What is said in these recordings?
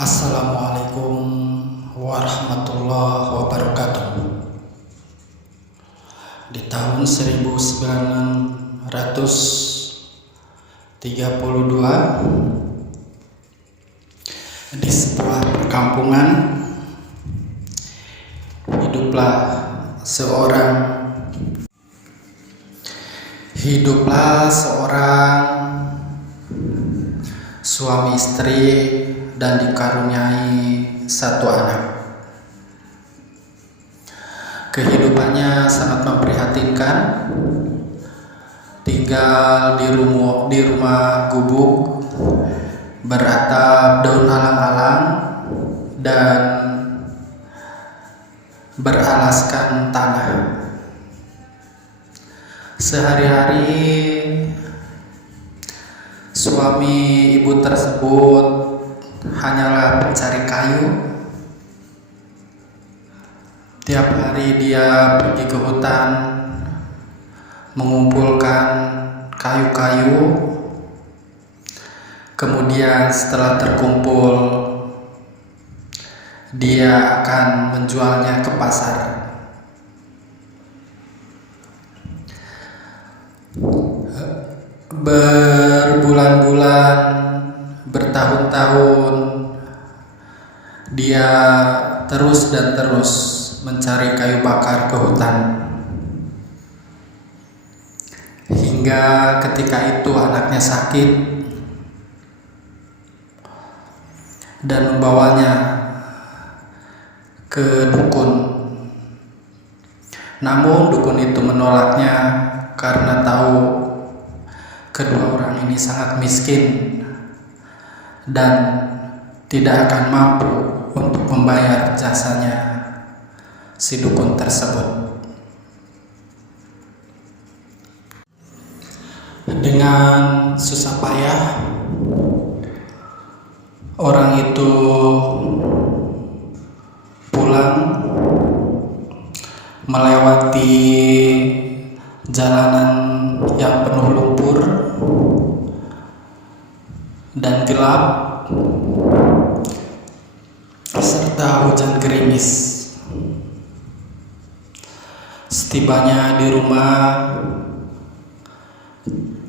Assalamualaikum warahmatullahi wabarakatuh. Di tahun 1932, di sebuah perkampungan, hiduplah seorang suami istri dan dikaruniai satu anak. Kehidupannya sangat memprihatinkan, tinggal di rumah gubuk beratap daun alang-alang dan beralaskan tanah. Sehari-hari suami ibu tersebut hanyalah pencari kayu. Tiap hari dia pergi ke hutan mengumpulkan kayu-kayu. Kemudian setelah terkumpul, dia akan menjualnya ke pasar. Berbulan-bulan, bertahun-tahun, dia terus mencari kayu bakar ke hutan. Hingga ketika itu anaknya sakit dan membawanya ke dukun. Namun dukun itu menolaknya karena tahu kedua orang ini sangat miskin dan tidak akan mampu untuk membayar jasanya si dukun tersebut. Dengan susah payah, orang itu pulang melewati jalanan yang penuh lumpur dan gelap serta hujan gerimis. Setibanya di rumah,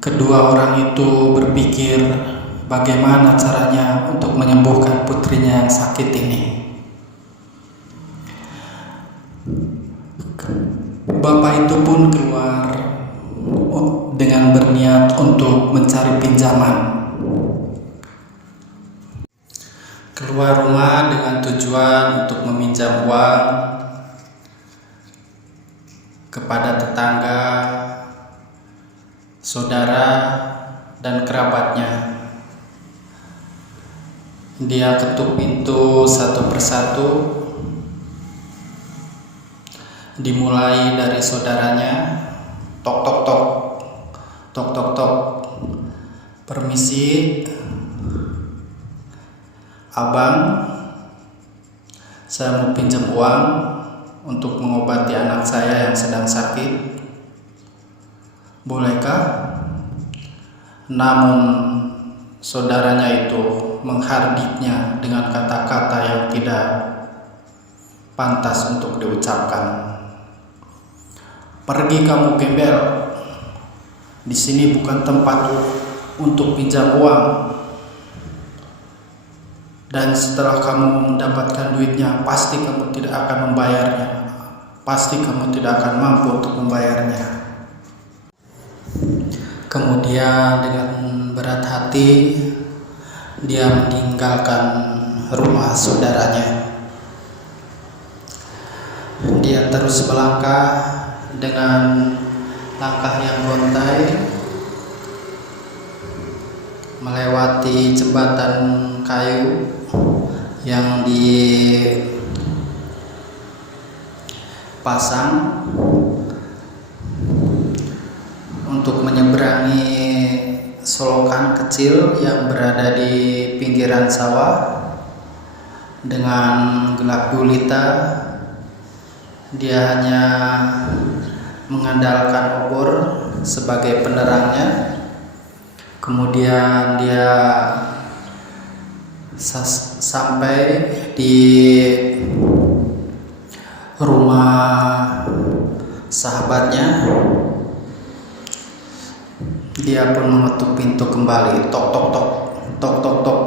kedua orang itu berpikir bagaimana caranya untuk menyembuhkan putrinya yang sakit ini. Bapak itu pun keluar dengan berniat untuk mencari pinjaman. Keluar rumah dengan tujuan untuk meminjam uang kepada tetangga, saudara, dan kerabatnya. Dia ketuk pintu satu persatu, dimulai dari saudaranya. Tok tok tok, tok tok tok. Permisi, abang, saya mau pinjam uang untuk mengobati anak saya yang sedang sakit. Bolehkah? Namun saudaranya itu menghardiknya dengan kata-kata yang tidak pantas untuk diucapkan. Pergi kamu gembel. Di sini bukan tempat untuk pinjam uang. Dan setelah kamu mendapatkan duitnya, pasti kamu tidak akan membayarnya. Pasti kamu tidak akan mampu untuk membayarnya. Kemudian dengan berat hati, dia meninggalkan rumah saudaranya. Dia terus melangkah dengan langkah yang gontai, melewati jembatan kayu yang dipasang untuk menyeberangi solokan kecil yang berada di pinggiran sawah. Dengan gelap gulita, dia hanya mengandalkan obor sebagai penerangnya. Kemudian dia Sampai di rumah sahabatnya, dia pun mengetuk pintu kembali. Tok tok tok, tok tok tok.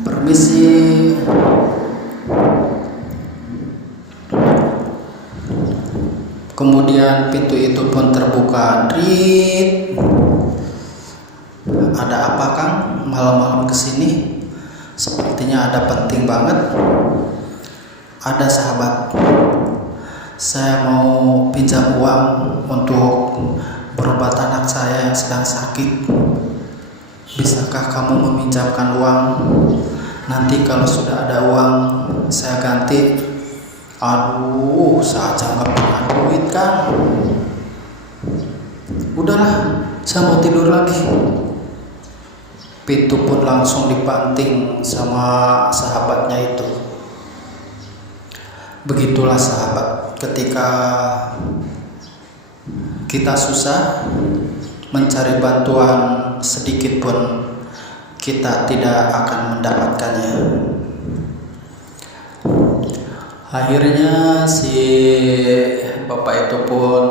Permisi. Kemudian pintu itu pun terbuka. Drit. Ada apa, Kang? Malam-malam kesini? Sepertinya ada penting banget. Ada, sahabat. Saya mau pinjam uang untuk berobat anak saya yang sedang sakit. Bisakah kamu meminjamkan uang? Nanti kalau sudah ada uang, saya ganti. Aduh, saya aja nggak punya duit, Kang. Udahlah, saya mau tidur lagi. Pintu pun langsung dibanting sama sahabatnya itu. Begitulah sahabat, ketika kita susah mencari bantuan sedikit pun, kita tidak akan mendapatkannya. Akhirnya si bapak itu pun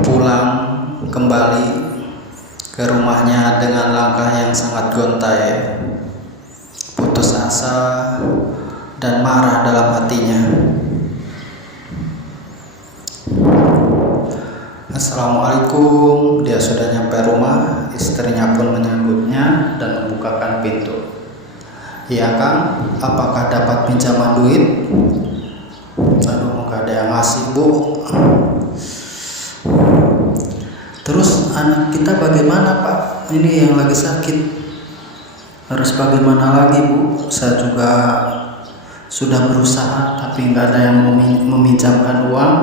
pulang kembali ke rumahnya dengan langkah yang sangat gontai, putus asa dan marah dalam hatinya. Assalamualaikum. Dia sudah nyampe rumah, istrinya pun menyambutnya dan membukakan pintu. "Iya, Kang, apakah dapat pinjaman duit?" "Aduh, nggak ada yang ngasih, Bu." "Terus anak kita bagaimana, Pak? Ini yang lagi sakit." "Harus bagaimana lagi, Bu? Saya juga sudah berusaha, tapi nggak ada yang meminjamkan uang."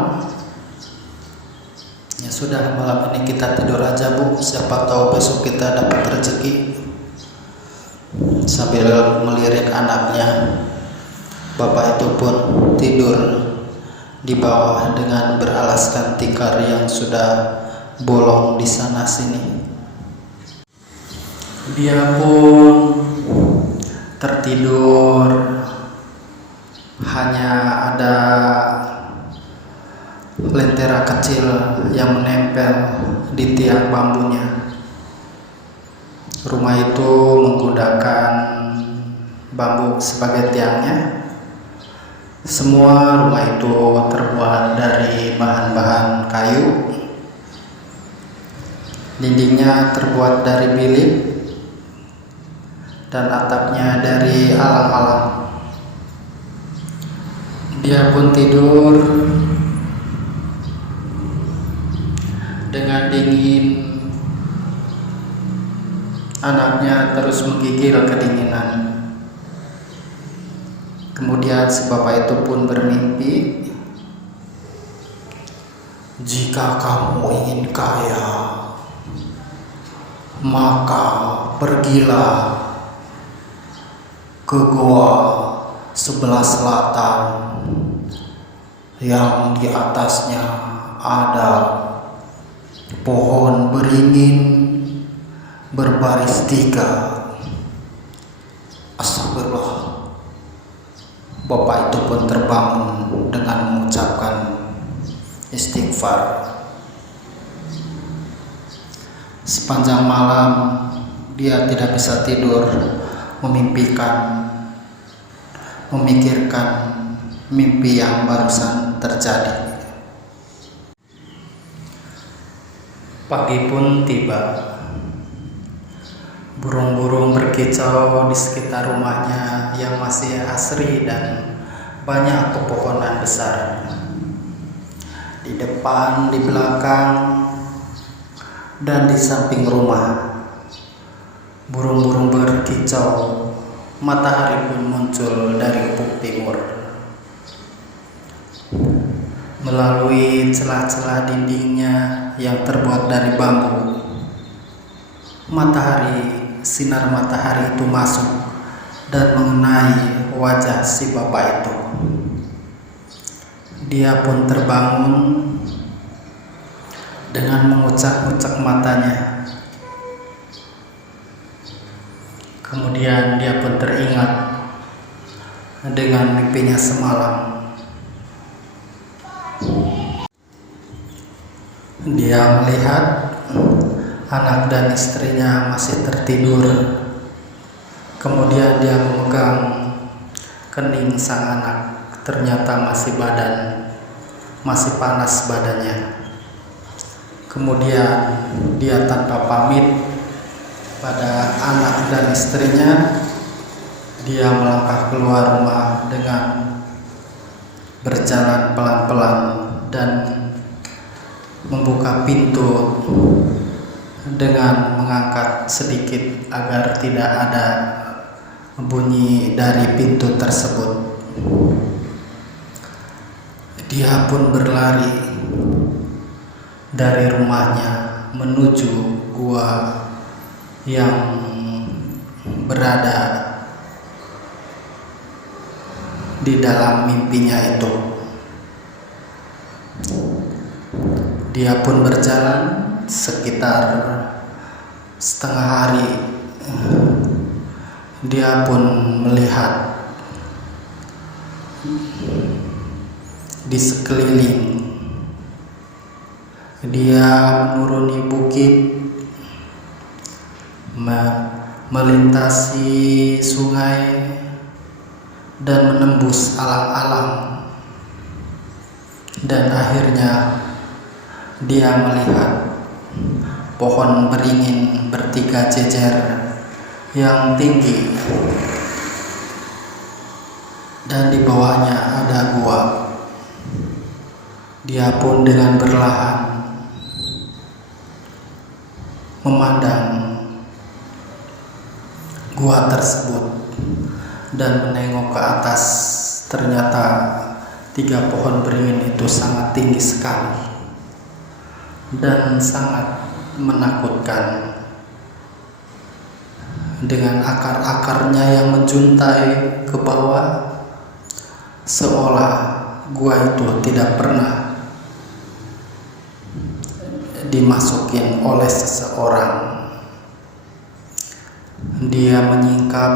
"Ya sudah, malam ini kita tidur aja, Bu. Siapa tahu besok kita dapat rezeki." Sambil melirik anaknya, bapak itu pun tidur di bawah dengan beralaskan tikar yang sudah bolong di sana sini. Dia pun tertidur, hanya ada lentera kecil yang menempel di tiang bambunya. Rumah itu menggunakan bambu sebagai tiangnya. Semua rumah itu terbuat dari bahan-bahan kayu. Dindingnya terbuat dari bilik dan atapnya dari alang-alang. Dia pun tidur dengan dingin. Anaknya terus menggigil kedinginan. Kemudian si bapak itu pun bermimpi, "Jika kamu ingin kaya, maka pergilah ke goa sebelah selatan yang di atasnya ada pohon beringin berbaris 3. Astagfirullah. Bapak itu pun terbangun dengan mengucapkan istighfar. Sepanjang malam dia tidak bisa tidur, memikirkan mimpi yang barusan terjadi. Pagi pun tiba. Burung-burung berkicau di sekitar rumahnya yang masih asri dan banyak pepohonan besar. Di depan, di belakang, dan di samping rumah, burung-burung berkicau. Matahari pun muncul dari ufuk timur. Melalui celah-celah dindingnya yang terbuat dari bambu, sinar matahari itu masuk dan mengenai wajah si bapak itu. Dia pun terbangun dengan mengucak-ucak matanya. Kemudian dia pun teringat dengan mimpinya semalam. Dia melihat anak dan istrinya masih tertidur. Kemudian dia memegang kening sang anak. Ternyata masih panas badannya. Kemudian dia tanpa pamit pada anak dan istrinya, dia melangkah keluar rumah dengan berjalan pelan-pelan dan membuka pintu dengan mengangkat sedikit agar tidak ada bunyi dari pintu tersebut. Dia pun berlari dari rumahnya menuju gua yang berada di dalam mimpinya itu. Dia pun berjalan sekitar setengah hari. Dia pun melihat di sekeliling. Dia menuruni bukit, melintasi sungai, dan menembus alang-alang. Dan akhirnya dia melihat pohon beringin bertiga jejer yang tinggi, dan di bawahnya ada gua. Dia pun dengan perlahan memandang gua tersebut dan menengok ke atas. Ternyata 3 pohon beringin itu sangat tinggi sekali dan sangat menakutkan, dengan akar-akarnya yang menjuntai ke bawah, seolah gua itu tidak pernah dimasukin oleh seseorang. Dia menyingkap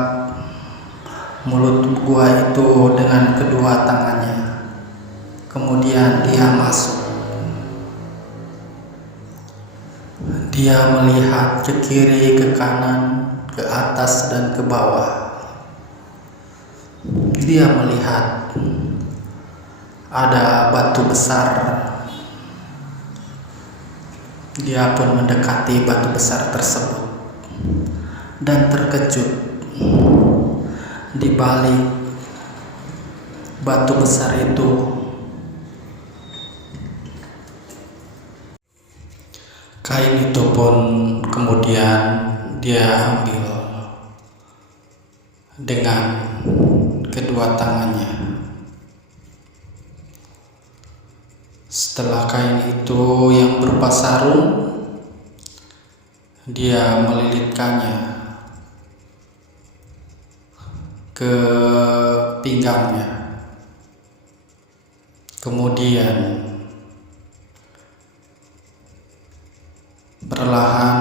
mulut gua itu dengan kedua tangannya. Kemudian dia masuk. Dia melihat ke kiri, ke kanan, ke atas, dan ke bawah. Dia melihat ada batu besar. Dia pun mendekati batu besar tersebut dan terkejut. Di balik batu besar itu kain itu pun kemudian dia ambil dengan kedua tangannya. Setelah kain itu yang berupa sarung, dia melilitkannya ke pinggangnya. Kemudian perlahan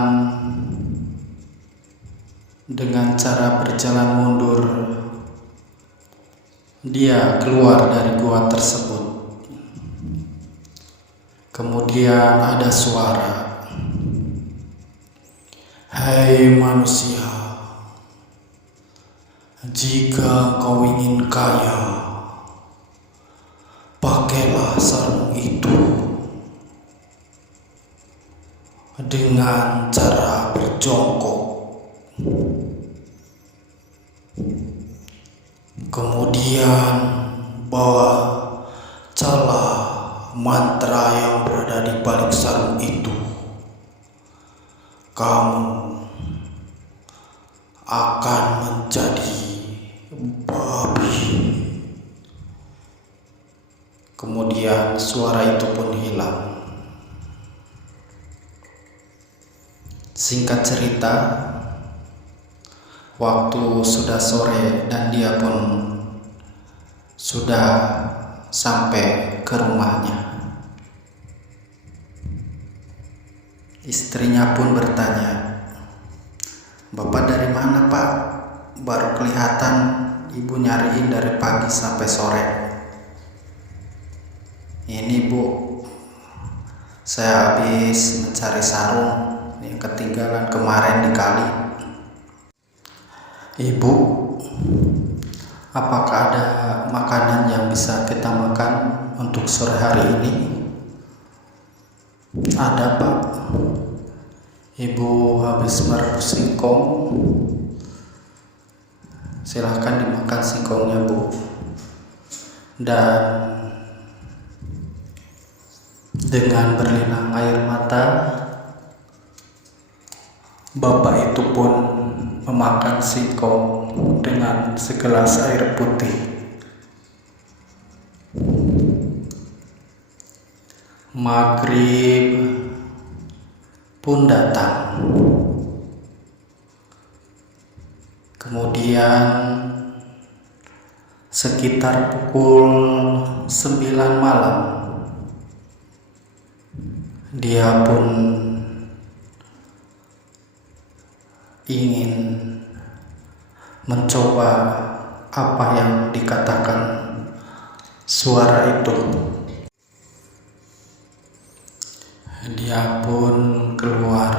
dengan cara berjalan mundur, dia keluar dari gua tersebut. Kemudian ada suara, "Hai manusia, jika kau ingin kaya, pakailah sarung itu dengan cara berjongkok. Kemudian bacalah mantra yang berada di balik sarung itu. Kamu akan menjadi babi." Kemudian suara itu pun hilang. Singkat cerita, waktu sudah sore dan dia pun sudah sampai ke rumahnya. Istrinya pun bertanya, "Bapak dari mana, Pak?" baru kelihatan ibu nyariin dari pagi sampai sore. Ini bu, saya habis mencari sarung yang ketinggalan kemarin di kali. Ibu, apakah ada makanan yang bisa kita makan untuk sore hari ini? Ada pak. Ibu habis merebus singkong. Silahkan dimakan singkongnya bu. Dan dengan berlinang air mata, bapak itu pun memakan singkong dengan segelas air putih. Maghrib pun datang. Kemudian sekitar pukul 9 malam, dia pun ingin mencoba apa yang dikatakan suara itu. Dia pun keluar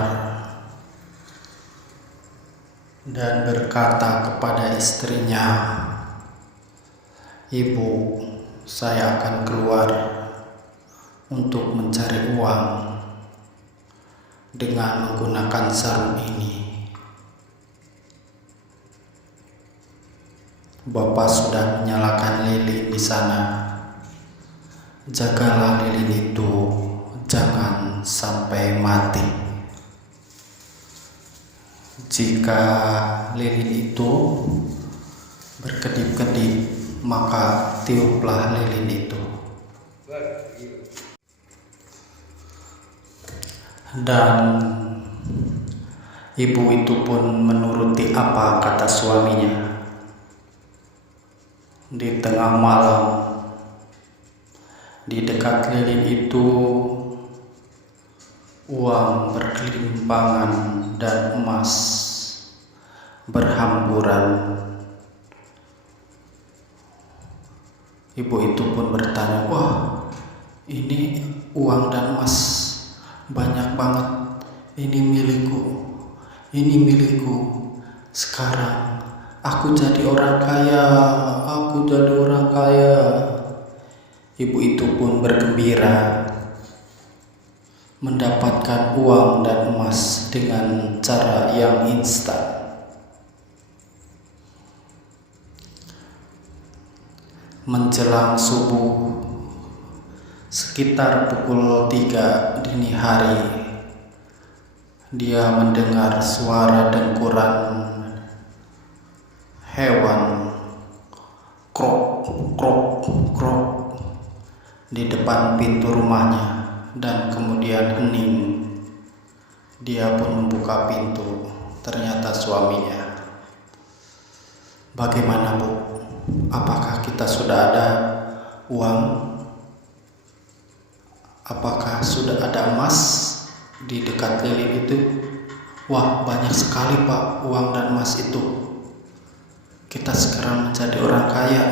dan berkata kepada istrinya, "Ibu, saya akan keluar untuk mencari uang dengan menggunakan sarung ini. Bapak sudah menyalakan lilin di sana. Jagalah lilin itu, jangan sampai mati. Jika lilin itu berkedip-kedip, maka tiuplah lilin itu." Dan ibu itu pun menuruti apa kata suaminya. Di tengah malam, di dekat lilin itu, uang berkelimpangan dan emas berhamburan. Ibu itu pun bertanya, "Wah, ini uang dan emas banyak banget. Ini milikku, ini milikku. Sekarang aku jadi orang kaya, aku jadi orang kaya." Ibu itu pun bergembira mendapatkan uang dan emas dengan cara yang instan. Menjelang subuh, sekitar pukul 3 dini hari, dia mendengar suara dengkuran hewan krok krok krok di depan pintu rumahnya, dan kemudian hening. Dia pun membuka pintu, ternyata suaminya. "Bagaimana bu? Apakah kita sudah ada uang? Apakah sudah ada emas di dekat lilin itu?" "Wah, banyak sekali pak uang dan emas itu. Kita sekarang menjadi orang kaya."